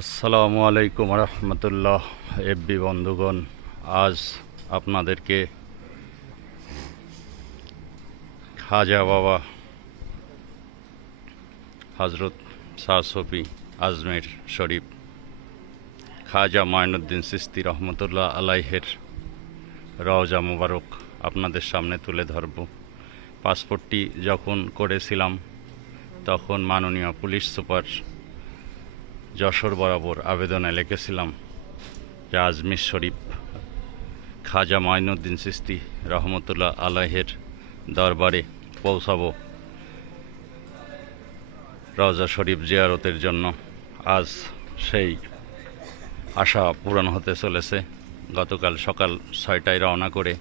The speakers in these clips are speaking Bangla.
আসসালামু আলাইকুম রহমতুল্লাহ এফবি বন্ধুগণ, আজ আপনাদেরকে খাজা বাবা হজরত শাহ সফি আজমের শরীফ, খাজা মাইনুদ্দিন সিস্তি রহমতুল্লাহ আলাইহের রওজা মুবারক আপনাদের সামনে তুলে ধরব। পাসপোর্টটি যখন করেছিলাম, তখন মাননীয় পুলিশ সুপার যশোর বরাবর আবেদনে লিখেছিলাম যে আজমির শরীফ খাজা মাইনুদ্দিন সিস্তি রহমতুল্লাহ আলাহের দরবারে পৌঁছাবো। রওজা শরীফ জিয়ারতের জন্য আজ সেই আশা পূরণ হতে চলেছে। গতকাল সকাল ছয়টায় রওনা করে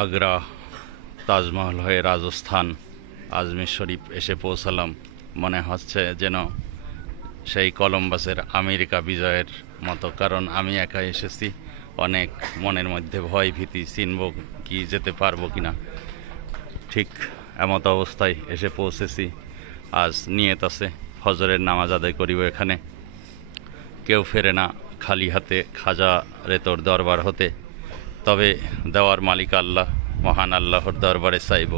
আগ্রা তাজমহল হয়ে রাজস্থান আজমির শরীফ এসে পৌঁছালাম। মনে হচ্ছে যেন সেই কলম্বাসের আমেরিকা বিজয়ের মতো, কারণ আমি একা এসেছি। অনেক মনের মধ্যে ভয়, ভীতি, চিনব কি যেতে পারব কি না ঠিক এমত অবস্থায় এসে পৌঁছেছি। আজ নিয়ত আছে, ফজরের নামাজ আদায় করিব এখানে। কেউ ফেরে না, খালি হাতে খাজা রেতর দরবার হতে। তবে দেওয়ার মালিক আল্লাহ, মহান আল্লাহর দরবারে চাইব।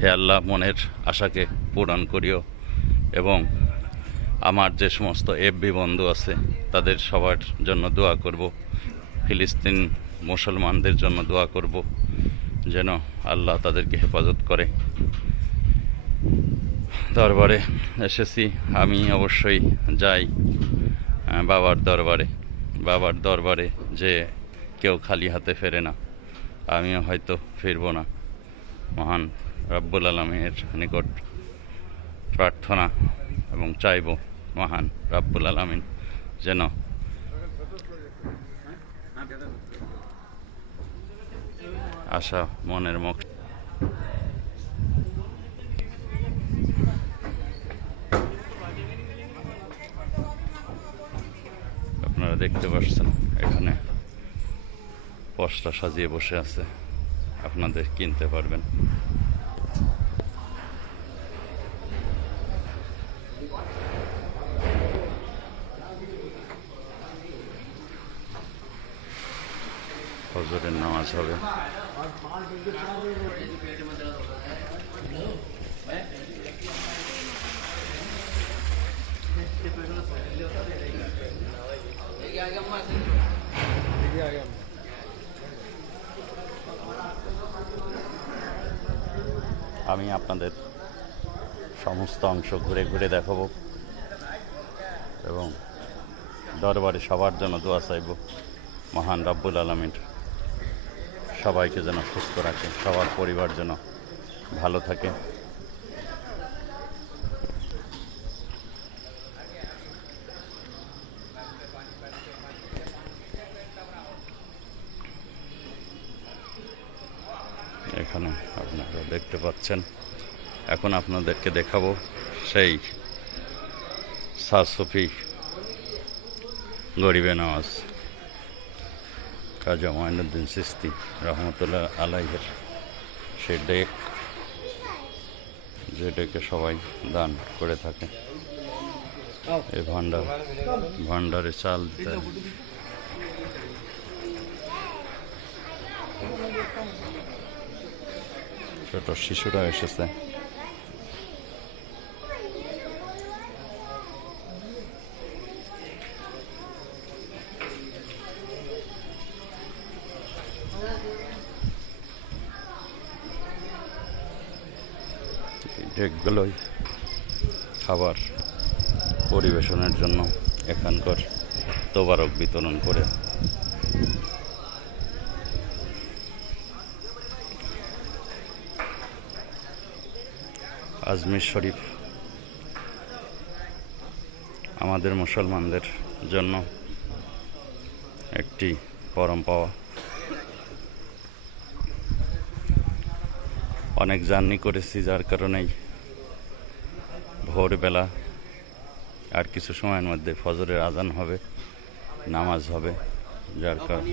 হে আল্লাহ, মনের আশাকে পূরণ করিও এবং আমার যে সমস্ত এফবি বন্ধু আছে, তাদের সবার জন্য দোয়া করব। ফিলিস্তিন মুসলমানদের জন্য দোয়া করব, যেন আল্লাহ তাদেরকে হেফাজত করে। দরবারে এসেছি, আমি অবশ্যই যাই বাবার দরবারে। বাবার দরবারে যে কেউ খালি হাতে ফেরে না, আমিও হয়তো ফিরব না। মহান রব্বুল আলমের নিকট প্রার্থনা এবং চাইব। মহান রাব্বুল আলমিন, যেন আশা, মনের মুখ আপনারা দেখতে পাচ্ছেন এখানে পশটা সাজিয়ে বসে আছে। আপনাদের কিনতে পারবেন। ফজরের নামাজ হবে। আমি আপনাদের সমস্ত অংশ ঘুরে ঘুরে দেখাবো এবং দরবারে সবার জন্য দোয়া চাইব। মহান রব্বুল আলমীর সবাইকে যেন সুস্থ রাখে, সবার পরিবার যেন ভালো থাকে। এখানে আপনারা দেখতে পাচ্ছেন, এখন আপনাদেরকে দেখাবো সেই সাসফি গরিবে নামাজ খাজা মঈনুদ্দিন সিস্তি রহমতুল্লাহ আলাইহের। সে ডেক, যে ডেকে সবাই দান করে থাকে। এই ভান্ডার, ভান্ডারে চাল দিতে ছোট শিশুরা এসেছে। এই ডেকগুলোই খাবার পরিবেশনের জন্য এখানকার তোবারক বিতরণ করে। আজমির শরীফ আমাদের মুসলমানদের জন্য একটি পরম পাওয়া। অনেক জার্নি করেছি যার কারণেই ভোরবেলা আর কিছু সময়ের মধ্যে ফজরের আজান হবে নামাজ হবে যার কারণে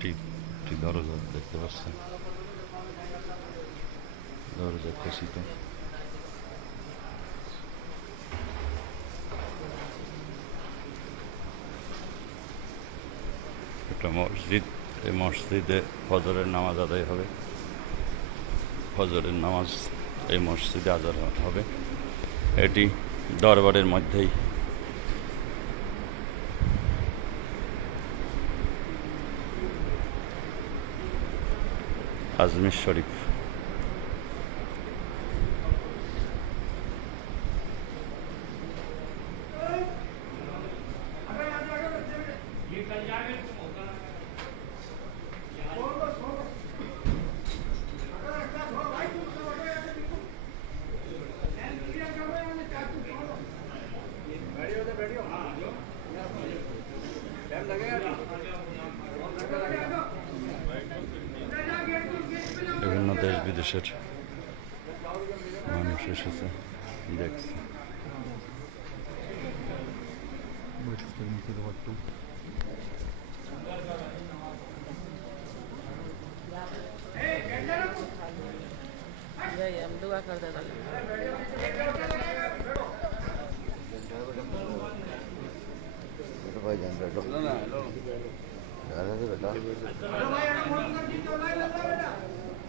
ঠিক ঠিক দরজা দেখতে পাচ্ছেন? দরজা খুশি তো। এটা মসজিদ, এই মসজিদে ফজরের নামাজ আদায় হবে। ফজরের নামাজ এই মসজিদে আদায় হবে। এটি দরবারের মধ্যেই। Ajmer Sharif. şişir. Maymun şişesi. İndeks. Бачу, что не кидывать тут. दुआ कर देता भाई जान बैठो ना ना हेलो हेलो बेटा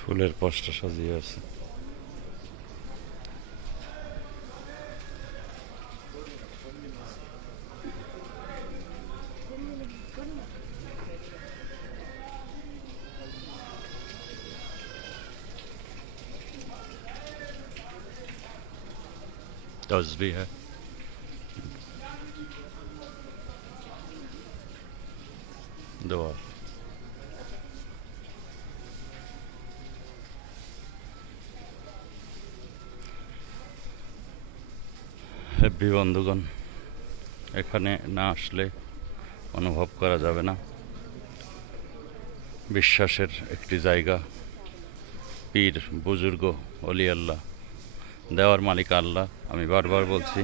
ফুলের পোস্টার সাজিয়ে আছে तस्वीर है दुआ হ্যাপি বন্ধুগণ, এখানে না আসলে অনুভব করা যাবে না। বিশ্বাসের একটি জায়গা, পীর, বুজুর্গ, অলি আল্লাহ, দেওয়ার মালিক আল্লাহ, আমি বারবার বলছি,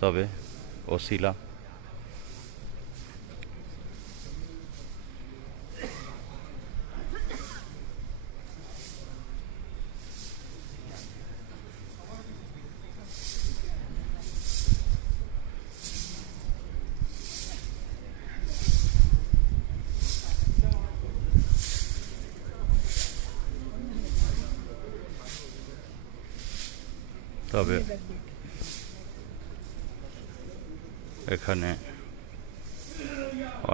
তবে ওসিলা তবে এখানে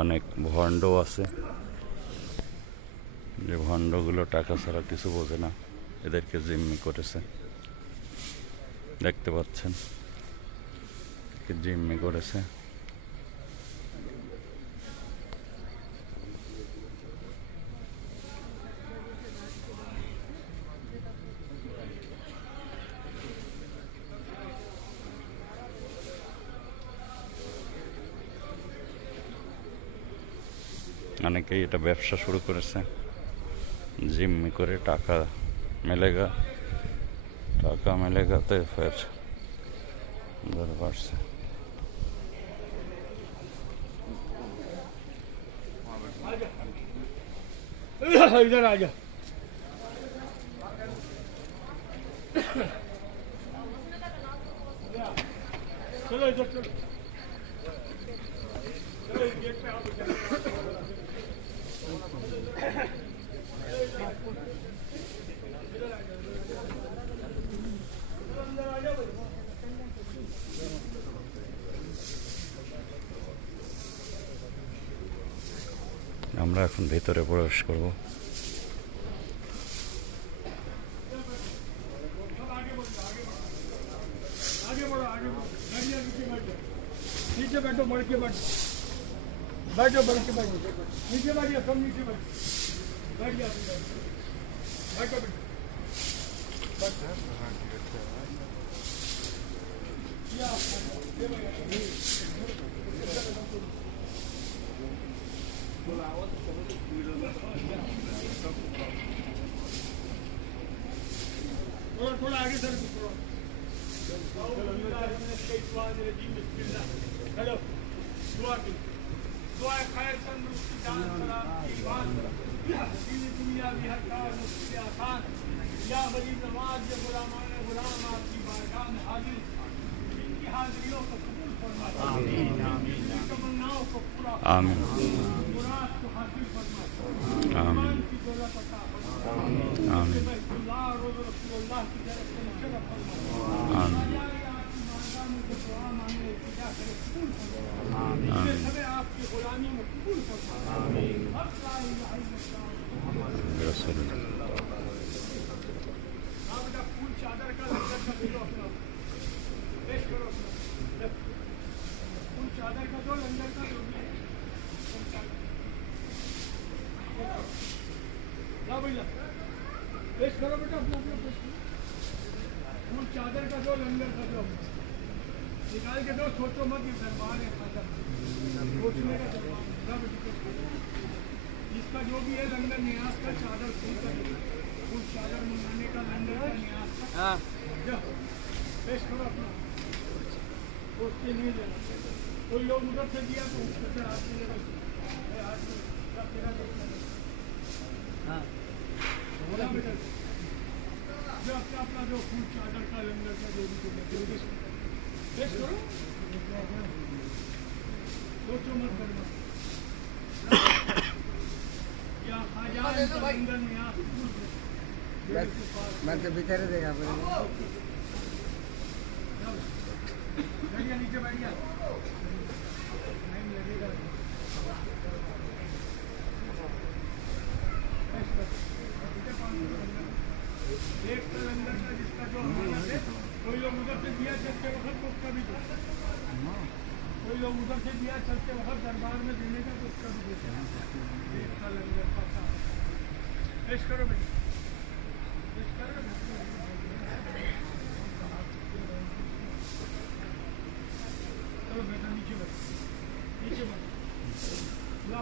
অনেক ভণ্ড আছে। যে ভণ্ডগুলো টাকা ছাড়া কিছু বোঝে না, এদেরকে জিম্মি করেছে। দেখতে পাচ্ছেন? জিম্মি করেছে? অনেকেই এটা ব্যবসা শুরু করেছে জিম্মি করে টাকা মেলেগা টাকা মেলেগা তো ফের ধরে বাড়ছে इधर आ जा चलो इधर चलो এখন ভেতরে প্রবেশ করব आगे बढ़ो आगे बढ़ो गाड़ियाँ नीचे बैठो नीचे बैठो बढ़ के बैठो बैठो बढ़ के बैठो नीचे बैठिए सब नीचे बैठो बैठ गया बैठो बैठो थोड़ा थोड़ा आगे सर हेलो दुआ की दुआ खैर तंदुरुस्ती दान सलामती ईमान दीन दुनिया भी हर कार मुश्किल आसान या बड़ी नमाज़ या गुलामान गुलाम आपकी बारगाह में हाजिर इनकी हाजिरियों को कबूल फरमा आमीन आमीन तमन्नाओं को पूरा आमीन आमीन चादर का दो अंदर का दो करो बेटा अपना अपना चादर का दो लंगर का दो निकाल के दो सोचो मत ये दरबार है सोचने का दरबार है। इसका जो भी है लंगर न्यास का चादर फूल का। फूल चादर मंगाने का लंगर का न्यास का जाओ, पेश करो अपना। सोच के नहीं देना कोई लोग उधर से दिया तो उसके से हाथ में लगा ए, हाथ तेरा देखना नहीं। मैं तो भीतर देखा पड़ेगा बैठिए नीचे बैठिए टाइम दिया चलते वक्त तो उसका भी कोई लोग उधर से दिया चलते वक्त दरबार में देने का तो उसका भी देते पेश करो पेश करो चलो बेटा, नीचे बैठो। नीचे बैठो। ला